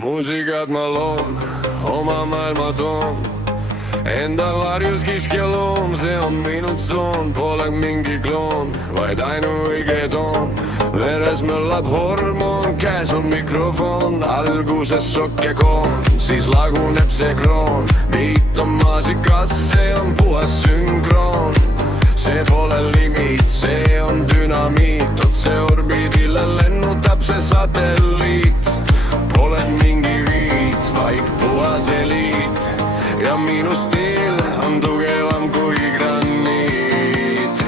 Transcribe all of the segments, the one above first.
muusikat ma loon, oma maailma toon. Enda varjus kiskja loom, see on minu tsoon. Pole mingi kloon, vaid ainuõige toon. Veres möllab hormoon, käes on mikrofon. Alguses sokk ja koon, siis laguneb see kroon. Viit on maasikas, see on puhas sünkroon. See pole limiit, see on dünamiit. Otse orbiidile lennutab see satelliit. Pole mingi viit, vaid puhas eliit. Ja minu stiil on tugevam kui graniit.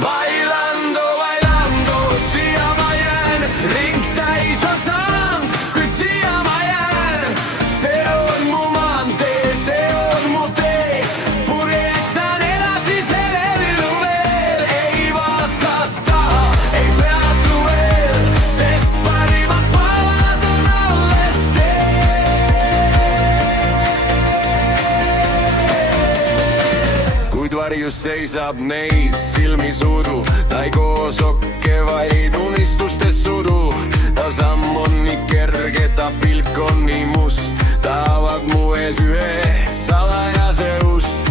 Bailando, bailando, siia ma jään. Ring täis on saanud, kuid siia ma jään. See on mu maantee, see on mu tee. Purjetan edasi sellel veel. Ei vaata taha, ei peatu veel, sest parimad päevad on alles kuid varjus seisab neid silmi sudu. Ta ei koo sokke, vaid unistustes sudu. Ta samm on nii kerge, ta pilk on nii must. Ta avad mu ees ühe salajase ust.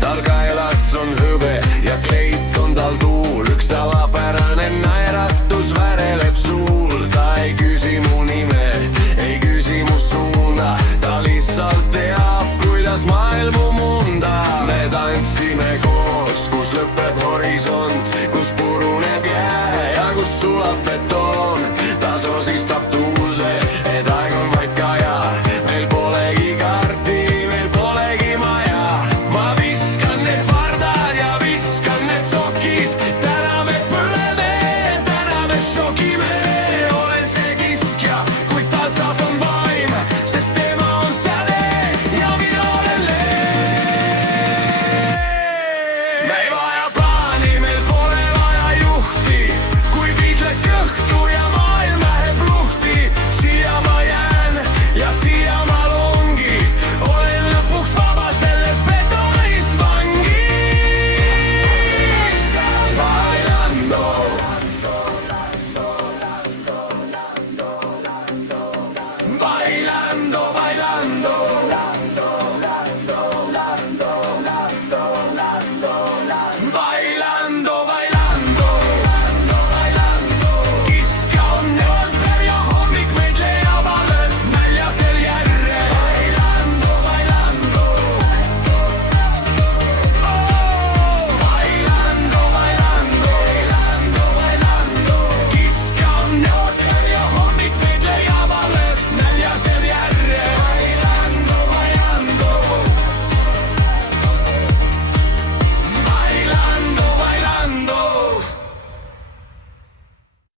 Tal kaelas on hõbe ja kleit on tal tuul. Üks salapärane naeratus väreleb suul. Ta ei küsi mu nime, ei küsi mu suuna. Ta lihtsalt teab, kuidas maailmu munda. Me tantsime koos, kus lõpeb horisont, kus puruneb jää ja kus sulab betoon. Ta sosistab tuul.